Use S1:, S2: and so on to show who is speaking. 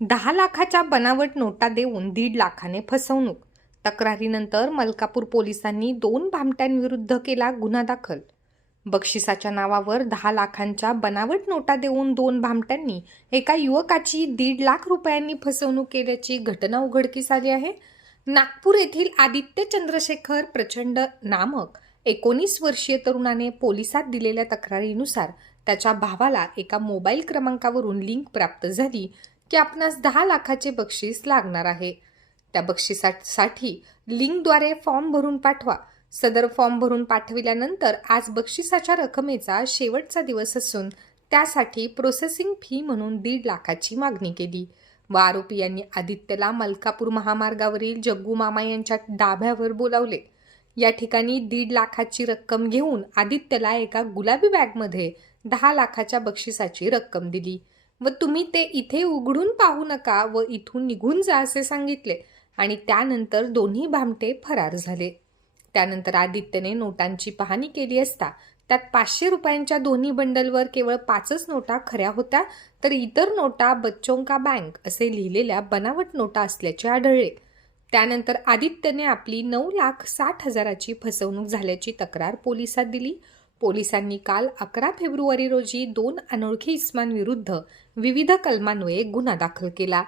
S1: दहा लाखाच्या बनावट नोटा देऊन दीड लाखाने फसवणूक. तक्रारीनंतर मलकापूर पोलिसांनी दोन भामट्यांविरुद्ध केला गुन्हा दाखल. बक्षिसाच्या नावावर दहा लाखांच्या बनावट नोटा देऊन दोन भामट्यांनी एका युवकाची दीड लाख रुपयांनी फसवणूक केल्याची घटना उघडकीस आली आहे. नागपूर येथील आदित्य चंद्रशेखर प्रचंड नामक एकोणीस वर्षीय तरुणाने पोलिसात दिलेल्या तक्रारीनुसार त्याच्या भावाला एका मोबाईल क्रमांकावरून लिंक प्राप्त झाली की आपणास दहा लाखाचे बक्षीस लागणार आहे. त्या बक्षिसासाठी लिंकद्वारे फॉर्म भरून पाठवा. सदर फॉर्म भरून पाठविल्यानंतर आज बक्षिसाच्या रकमेचा शेवटचा दिवस असून त्यासाठी प्रोसेसिंग फी म्हणून दीड लाखाची मागणी केली. व आरोपी यांनी आदित्यला मलकापूर महामार्गावरील जग्गू मामा यांच्या डाब्यावर बोलावले. या ठिकाणी दीड लाखाची रक्कम घेऊन आदित्यला एका गुलाबी बॅगमध्ये दहा लाखाच्या बक्षिसाची रक्कम दिली. व तुम्ही ते इथे उघडून पाहू नका व इथून निघून जा असे सांगितले आणि त्यानंतर दोन्ही भामटे फरार झाले. त्यानंतर आदित्यने नोटांची पाहणी केली असता त्यात पाचशे रुपयांच्या दोन्ही बंडलवर केवळ पाचच नोटा खऱ्या होत्या तर इतर नोटा बच्चोंका बँक असे लिहिलेल्या बनावट नोटा असल्याचे आढळले. त्यानंतर आदित्यने आपली नऊ लाख साठ हजाराची फसवणूक झाल्याची तक्रार पोलिसात दिली. पोलिसांनी काल अकरा फेब्रुवारी रोजी दोन अनोळखी इस्मांविरुद्ध विविध कलमान्वये गुन्हा दाखल केला.